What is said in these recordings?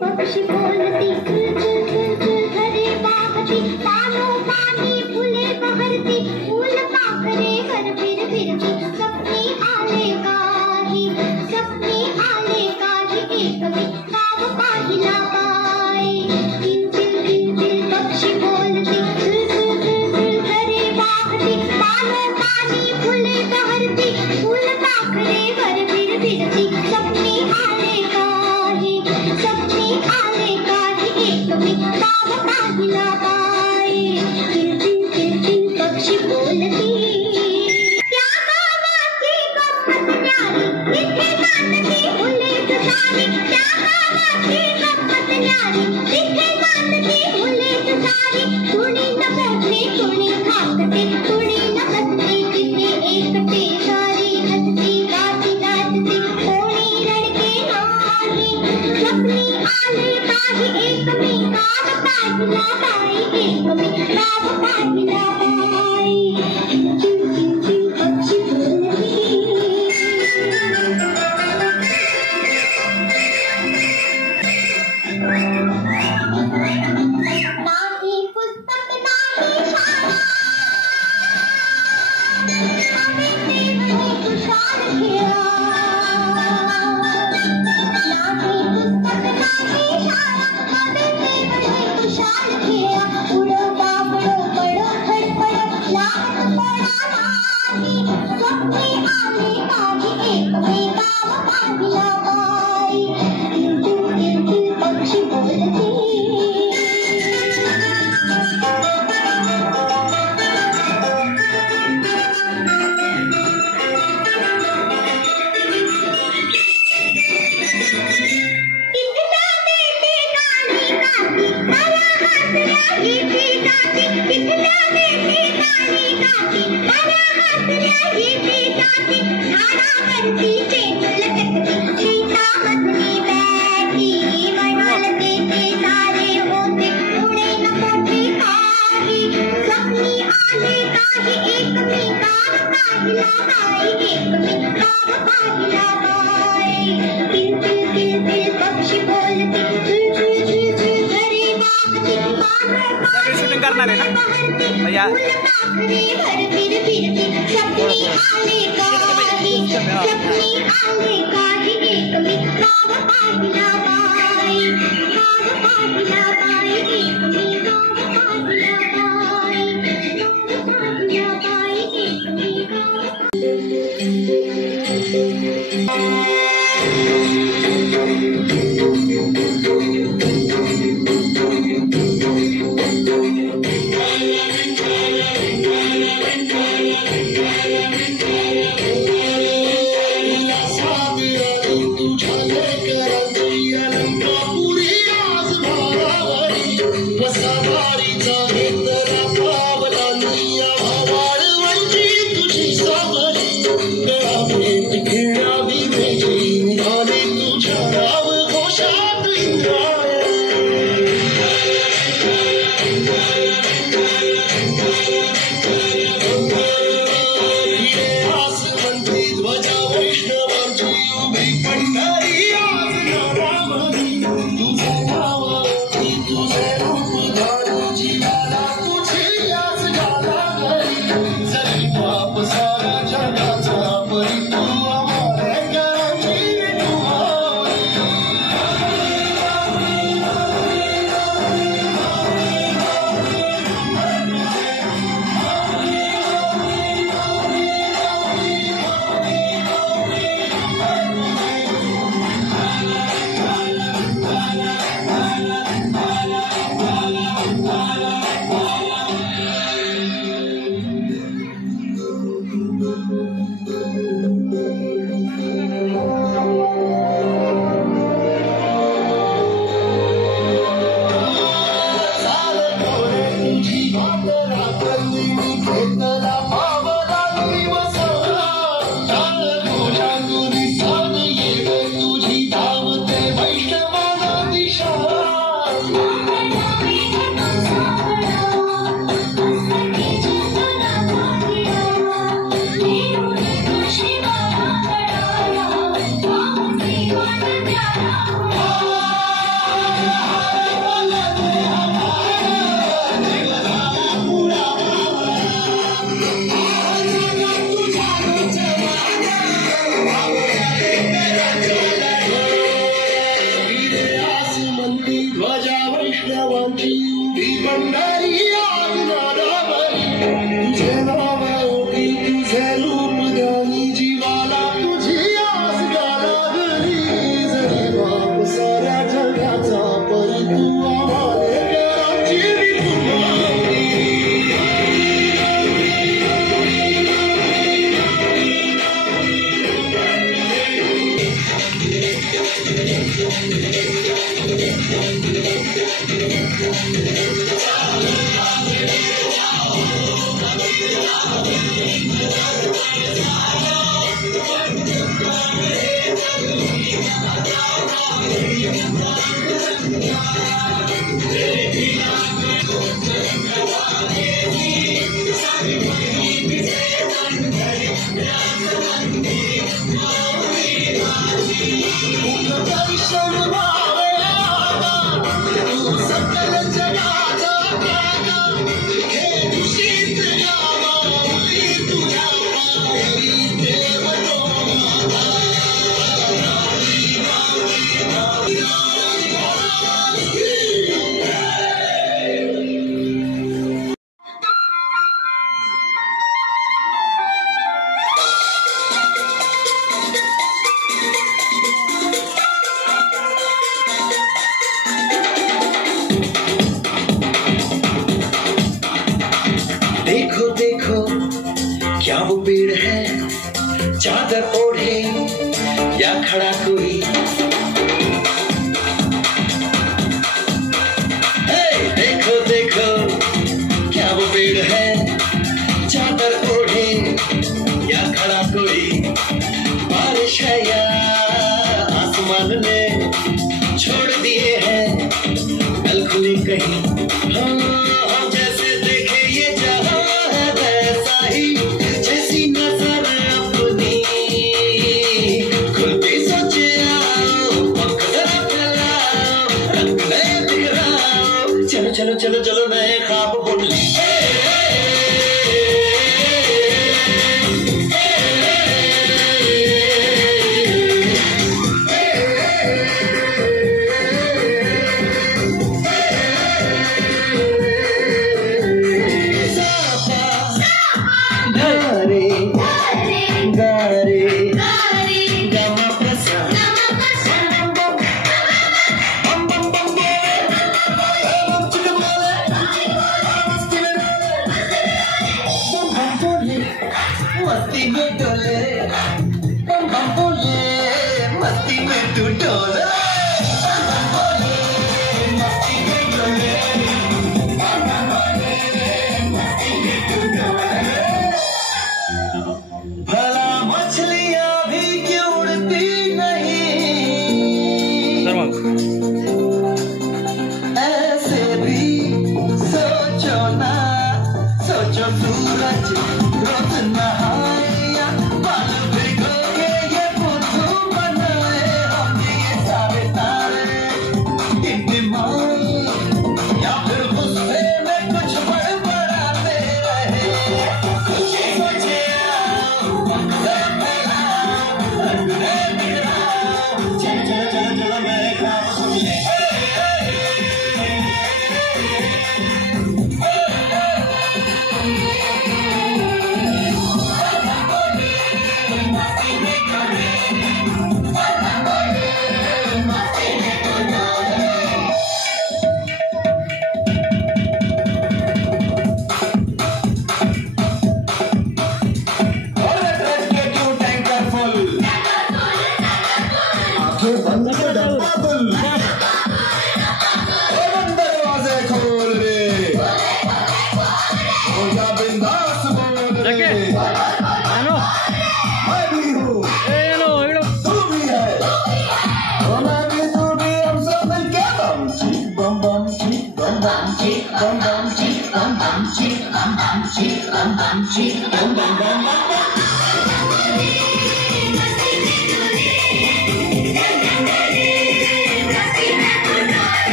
पक्षी बोलती झुल झुल झुल झुल घरे बागती पानो पानी फुले बहरती फूल पाखरे घर फिर फिरती सपनी आले काही एक मी गाव पाहिला बाई किल किल किल किल पक्षी बोलती झुल झुल झुल झुल घरे बागती पानो पानी फुले बहरती फूल पाखरे घर फिर फिरती सपनी आले काही एक मी गाव पाहिला बाई किल किल किल किल पक्षी बोलती त्या गावाची गंमत न्यारी इथे नांदती उलेट सारी त्या गावाची गंमत न्यारी इथे नांदती उलेट सारी कुणी न मोठे कुणी धाकटे कुणी न बसते तिथे एकटे सारी हसती गाती नाचती कोणी रडके नाही सपनी आले काही एक मी गाव पाहिला बाई एक मी गाव पाहिला बाई चिव चिव चिव पक्षी बोलती नाही पुस्तक नाही शाळा आम्ही देवही खुशाल खेळा नाही पुस्तक नाही शाळा आम्ही देवही खुशाल खेळा उडो बाबडो पडो धडपडो लागत पडा नाही स्वप्ने आले काही एक मी गाव पाहिला बाई किल किल किल किल पक्षी बोलती कितना बेटे गाणी गाती मला हसल्या येते जाती कितना बेटे गाणी गाती मला हसल्या येते जाती झाडावरती चेंड लटकती सीता बसली बैठी म्हणाल देते सारे होते पुढे न मोठे काही सपनी आले काही एक मी गाव पाहिला बाई एक मी गाव पाहिला बाई किल किल किल किल पक्षी बोलती झुल झुल झुल झुल घरे बागती सगळी शूटिंग करणार आहे ना भैया फूल पाखरे घर फिर फिरती सपनी आले काही एक मी गाव पाहिला बाई एक मी गाव पाहिला बाई एक मी गाव गाई जीवाला तुझी आस गाला घरी जरी बाप साऱ्या जगाचा परी तू आम्हाले कराची देखो देखो क्या वो पेड़ है चादर ओढ़े या खड़ा कोई देखो देखो क्या वो पेड़ है चादर ओढ़े या खड़ा कोई बारिश है या आसमान ने छोड़ दिए हैं कल खुली कहीं हाँ जैसे देखे ये जहां है वैसा ही जैसी नजर अपनी खुल के सोचे आओ पंख जरा फैलाओ रंग नए बिखराओ चलो चलो चलो चलो नए ख्वाब बुन ले मस्ती में डोले बम बम बोले मस्ती में तू डोले बम बम बोले मस्ती में डोले बम बम बोले मस्ती में तू डोले भला मछलियां भी क्यों उड़ती नहीं ऐसे भी सोचो ना सोचो सूरज रोज नहाया बाल भिगोगे ये बुद्धू बनाए होंगे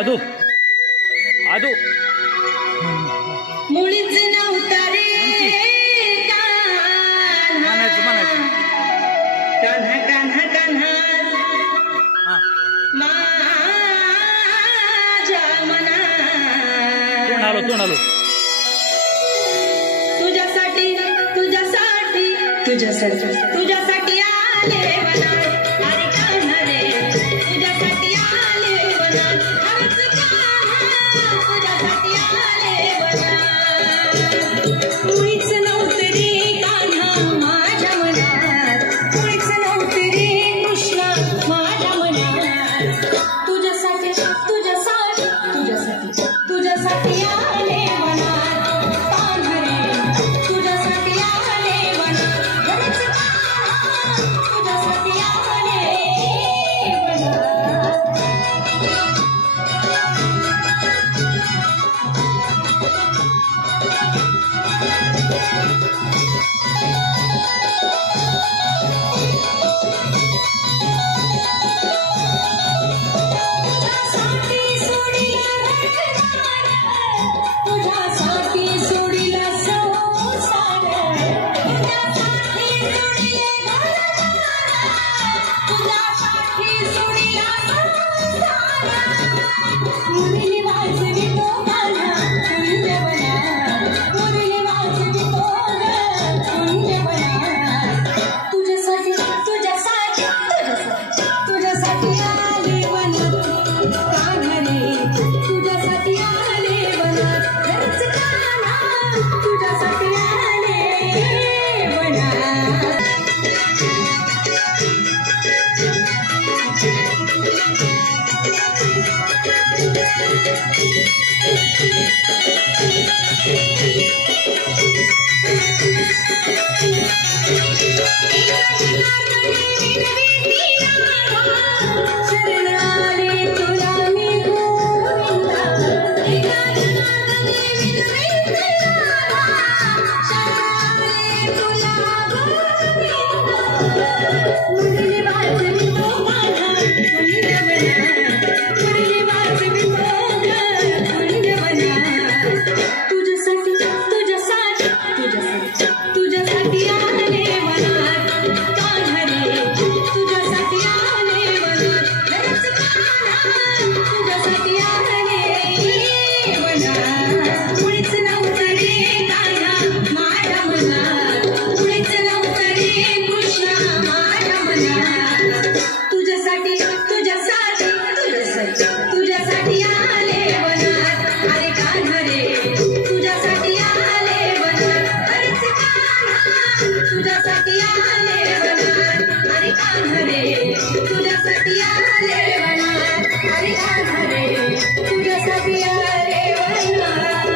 आदू आदू मुळीच नव्हता रे म्हणायचं म्हणायचं कान्हा कान्हा कान्हा हा माझ्या मनात तोंड आलो तुझ्यासाठी तुझ्यासाठी तुझ्यासाठी तुझ्यासाठी आले मनात अरे कान्हा रे तुझ्यासाठी आले मनात हरच कान्हा तुझ्यासाठी आले मनात मुळीच नव्हते रे कान्हा माझ्या मनात मुळीच नव्हते रे कृष्णा माझ्या मनात तुझ्यासाठी तुझ्यासाठी तुझ्यासाठी तुझ्यासाठी आले मनात कान्हा रे तुझ्यासाठी आले मनात हरच कान्हा तुझ्यासाठी आले मनात तुझ्यासाठी सोडीला संसार तुझ्यासाठी सोडीला संसार मुरली वाजवी तो कान्हा कुंजवनात मुरली वाजवी तो कुंजवनात तुझ्यासाठी तुझ्यासाठी तुझ्यासाठी तुझ्यासाठी आले वनात कान्हा रे तुझ्यासाठी आले वनात हरच कान्हा तुझ्यासाठी आले वनात शरण आले तुला मी गोविंदा शरण आले तुला गोविंदा मुरली वाजवी तो कान्हा कुंजवनात मुरली वाजवी तो कुंजवनात तुझ्यासाठी तुझ्यासाठी तुझ्यासाठी तुझ्यासाठी आले वनात कान्हा रे तुझ्यासाठी आले वनात हरच कान्हा तुझ्यासाठी आले वनात मुळीच नव्हतं रे कान्हा माझ्या मनात मुळीच नव्हतं रे कृष्णा माझ्या मनात तुझ्यासाठी तुझ्यासाठी तुझ्यासाठी तुझ्यासाठी आले वनात अरे कान्हा रे तुझ्यासाठी आले वनात हरच कान्हा तुझ्यासाठी आले वनात अरे कान्हा रे तुझ्यासाठी आले वनात अरे कान्हा रे तुझ्यासाठी आले वनात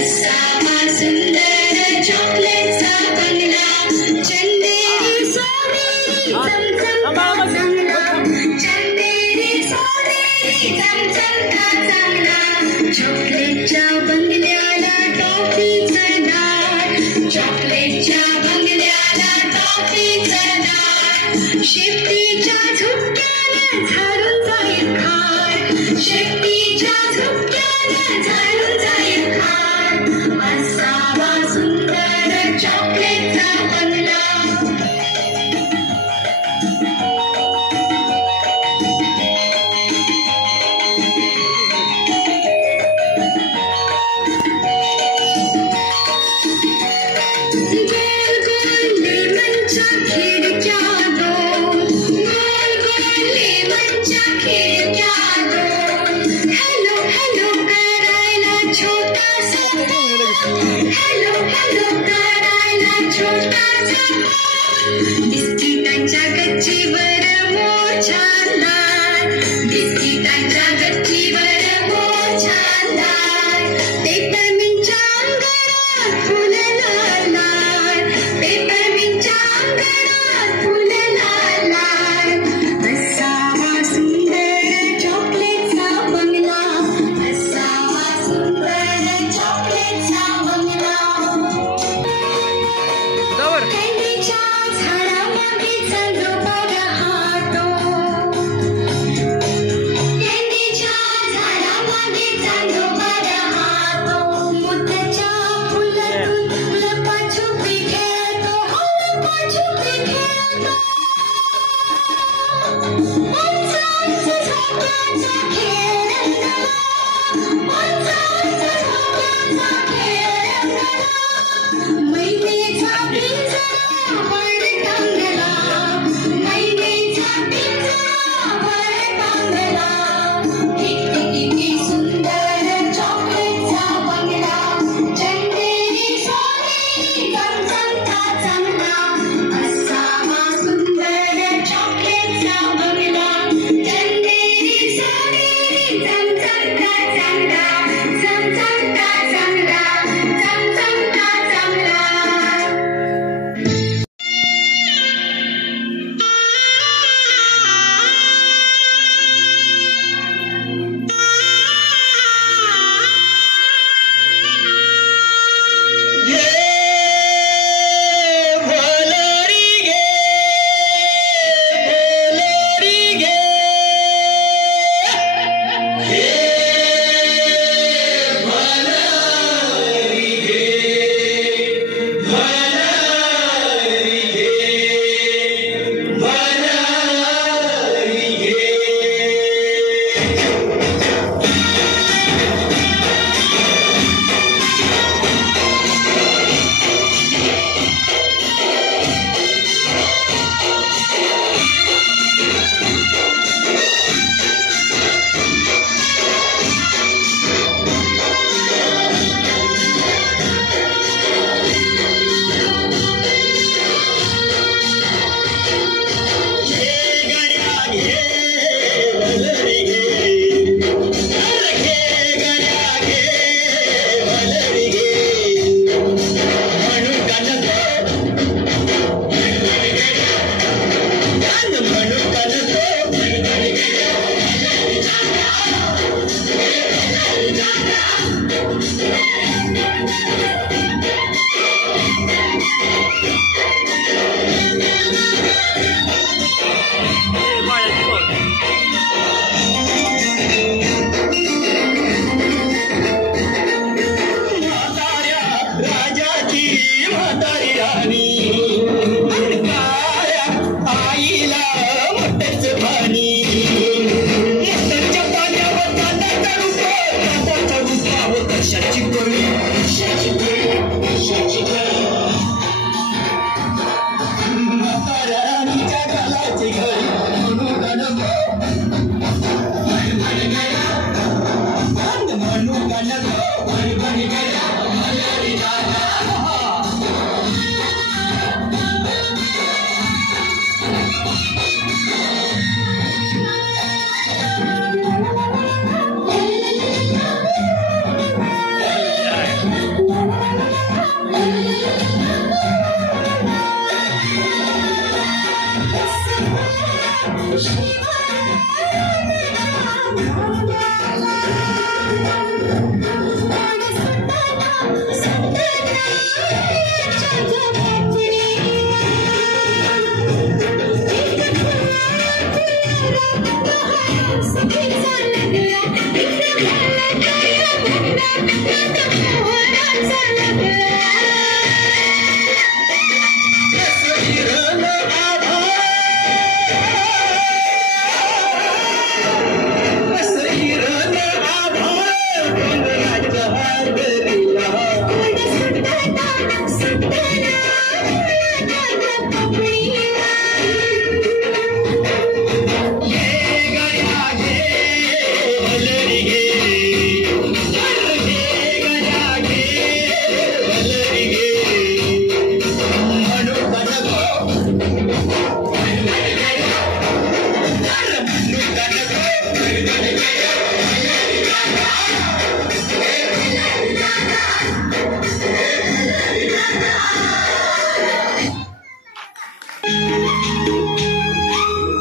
असावा सुंदर चॉकलेटचा बंगला चंदेरी सोनेरी चमचम चंदेरी सोनेरी चमचम का चांगला चॉकलेटच्या बंगल्याला टॉफी चढणार चॉकलेटच्या बंगल्याला टॉफी चढणार शेपटीच्या झुपक्यानं झाडून जाईल खार शेपटीच्या झुपक्यानं झाडून जाईल खार असावा सुंदर चॉकलेटचा बंगला गोल गोल लेमनच्या खिडक्या दोन गोल गोल लेमनच्या खिडक्या दोन हॅलो हॅलो करायला छोटासा हॅलो हॅलो करायला छोटासा बिस्किटांच्या गच्चीवर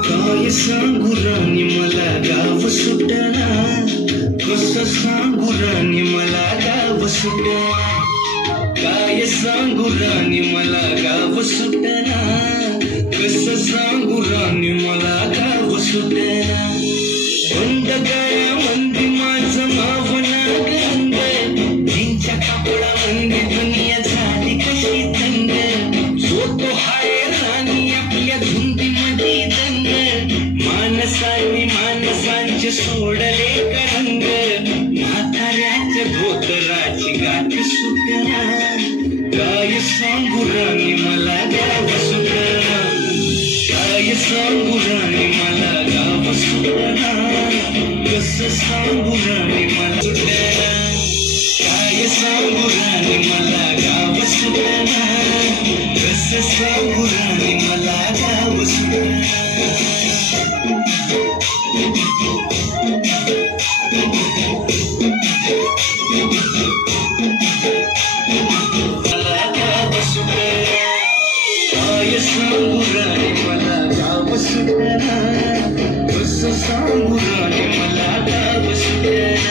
काय सांगू राणी मला गाव सुटना, कसं सांगू राणी मला गाव सुटना, काय सांगू राणी मला गाव सुटना, कसं सांगू राणी मला गाव सुटना, बंद गळ्या मंदी माझं मावना गंग, जिंच्या कापडा मंदी दुनिया झाली कशी तंग, जो तो हाय राणी आपल्या धुंदीमध्ये दंग, मानसांनी माणसांचे सोडले करंग, म्हाताऱ्याच्या धोतराची गाठ सुटना, काय सांगू राणी मला गाव सुटना, काय सांगू राणी मला गाव सुटना, कसं सांगू राणी मला सुटना, काय सांगू राणी मला गाव सुटना, कसं सांगू राणी मला गाव सुटना. काय सांगू राणी मला गाव सुटना, कसं सांगू राणी मला गाव सुटना.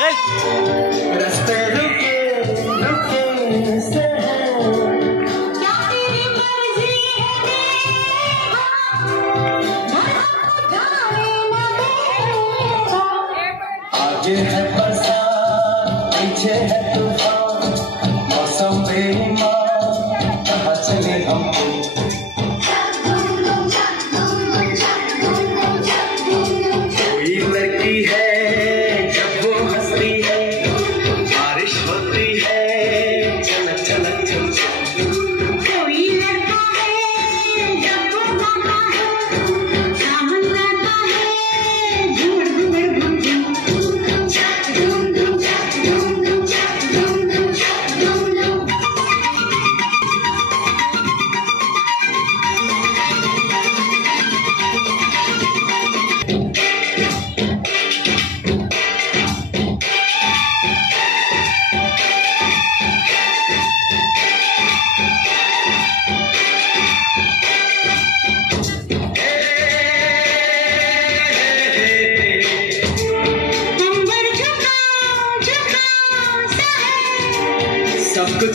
Hey!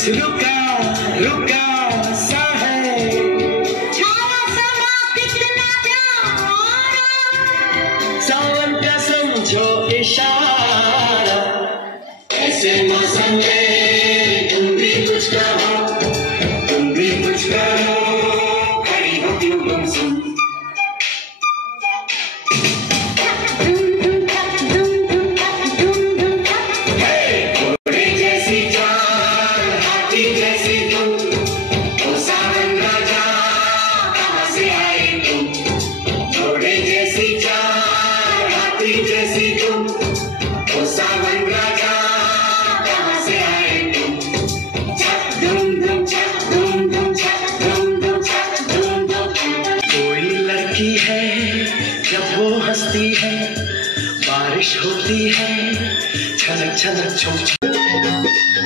रुका रुका सा है छाया समा कितना प्यारा सावन का समझो इशारा ऐसे मौसम में तुम भी कुछ कहो तुम भी कुछ करो खड़ी हो क्यों गुमसुम हंसती है बारिश होती है छलक छलक छुप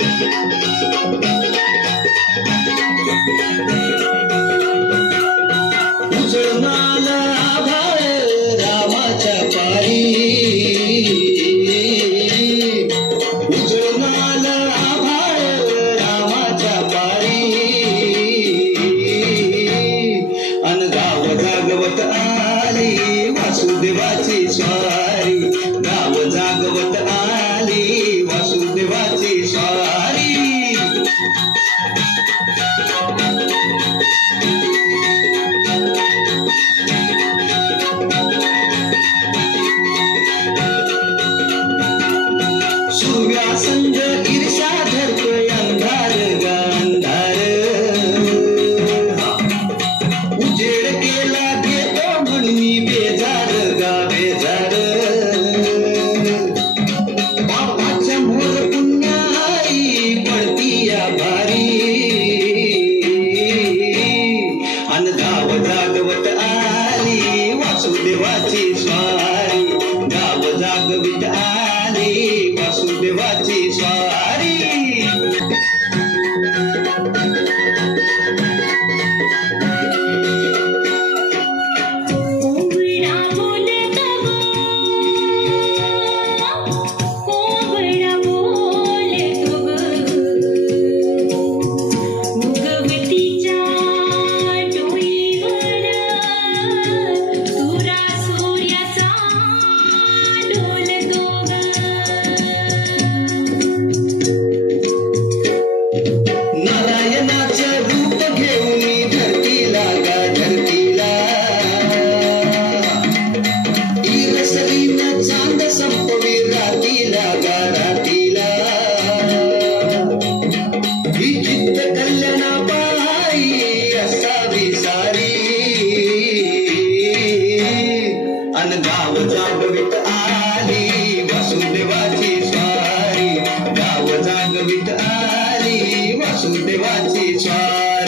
उजळणारा आभाळ रामाच्या पारी उजळणारा आभाळ रामाच्या पारी अन गाव जागवत आली वासुदेवाची स्वारी गाव जागवत आली वासुदेवाची स्वारी सूर्यासंग ईर्षा धरतोय अंधार गा अंधार उजेड केला घेतो म्हणून बेजार गा बेजार बापाच्या मोर पुण्याई पडती या भारी अन गाव जागवत आली वासुदेवाची स्वारी गाव जागवित आली वासुदेवाची स्वारी कोंबडा बोलतो कोंबडा बोलतो मुगवतीच्या डोईवर तुरा सूर्याचा डोलतो नारायणाचे रूप घेऊन धरतीला गा धरतीला इरसलीनं चांद संपवी रातीला गा रातीला ही चित्त कल्याणा पायी असावी सारी अन गाव जागवित आली वासुदेवाची स्वारी गाव जागवित आली वासुदेवाची स्वारी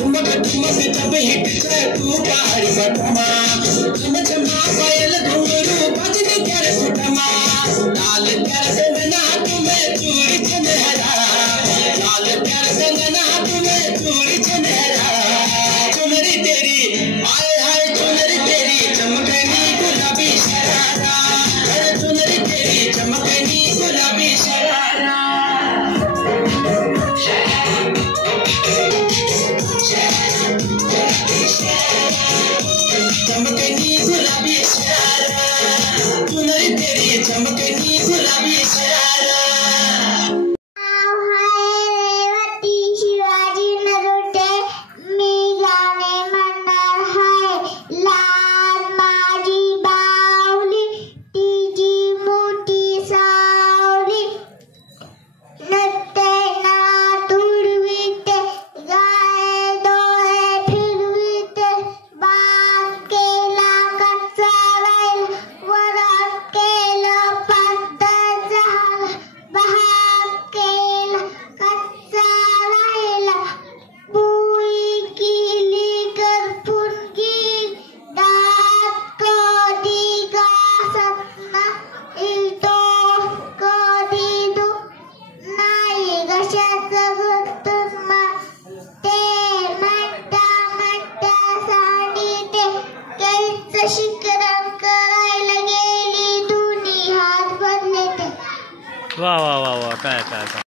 ठुमक ठुमक जब हिट तू पहाड़ी बटमा चम चमा पायल घुंघरू बजने कर सुटमा लाल कर संगना तुम्हें चूड़ी चंदेरा लाल कर संगना तुम्हें चूड़ी चंदेरा चुनरी तेरी आए हाय चुनरी तेरी चमकनी गुलाबी शरारा अरे चुनरी तेरी चमकनी गुलाबी शरारा चमकनी गुलाबी शरारा चुनरी तेरी चमकनी गुलाबी शरारा रेवती शिवाजी नरोटे मी गाणे म्हणणार हाय लाल माझी बावली तिची मोठी सावली नृत्य नाद उडविते गाय डोळे फिरविते बाग केला कच्चा राहिला वरात केलं पातळ झालं बहाग केला कच्चा राहिला पोळी केली करपून गेली दात कधी घासत नाही तो कधी नाही घशाचं घुटमा ते म्हणता म्हणता सांडिते कैचं शिकरण करायला गेली दोन्ही हात भरले ते वा वा वा वा काय काय काय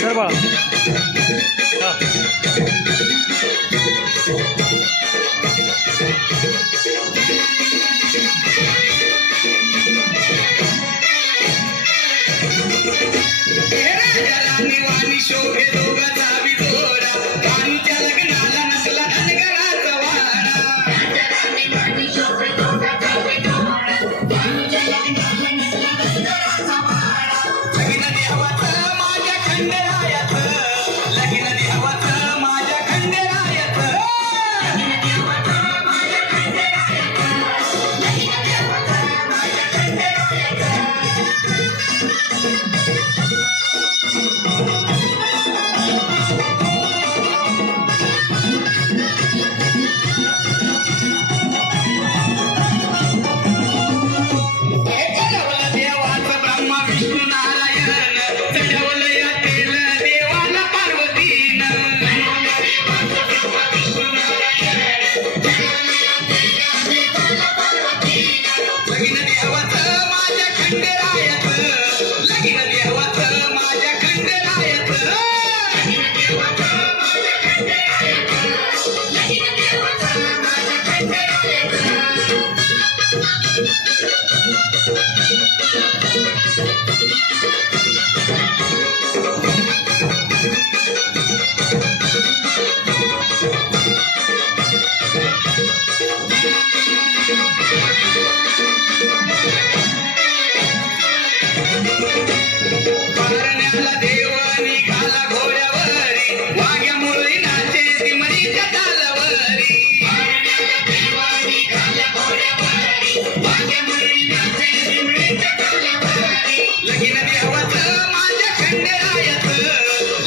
कर बाळा हा शोभे दोघाचा विजोरा राणीच्या लग्नाला नसला धनगराचा वाडा शोभे दोघाचा विजोरा राणीच्या लग्नाला नसला धनगराचा वाडा लगीन द्यावाचं माझ्या खंडेरायाचं लगीन द्यावाचं माझ्या खंडेरायाचं लगीन द्यावाचं माझ्या खंडेरायाचं लगीन द्यावाचं माझ्या खंडेरायाचं Bye. लगीन देवाचं माझ्या खंडेरायाचं,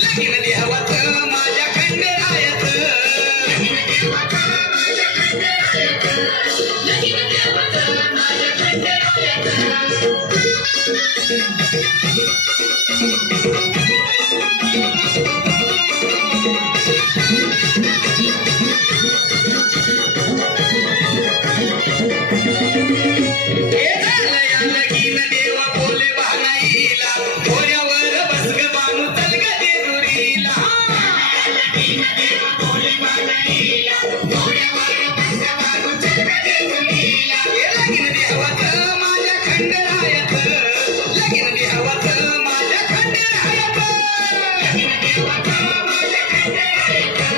लगीन देवाचं माझ्या खंडेरायाचं, लगीन देवाचं माझ्या खंडेरायाचं, लगीन देवाचं माझ्या खंडेरायाचं. लगीन देवा बोले बहानाईला, घोड्यावर बस ग बानू चल ग जेजुरीला. लगीन देवा बोले बहानाईला, घोड्यावर बस ग बानू चल ग जेजुरीला. लगीन देवाचं माझ्या खंडेरायाचं, लगीन देवाचं माझ्या खंडेरायाचं, लगीन देवाचं माझ्या खंडेरायाचं,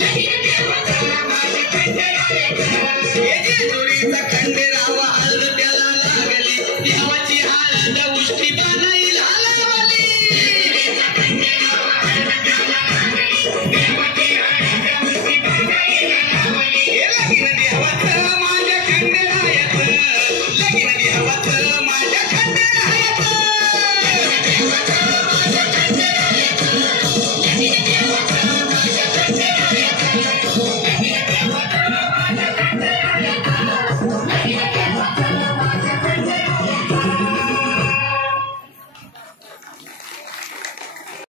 लगीन देवाचं माझ्या खंडेरायाचं. हे जेजुरीचा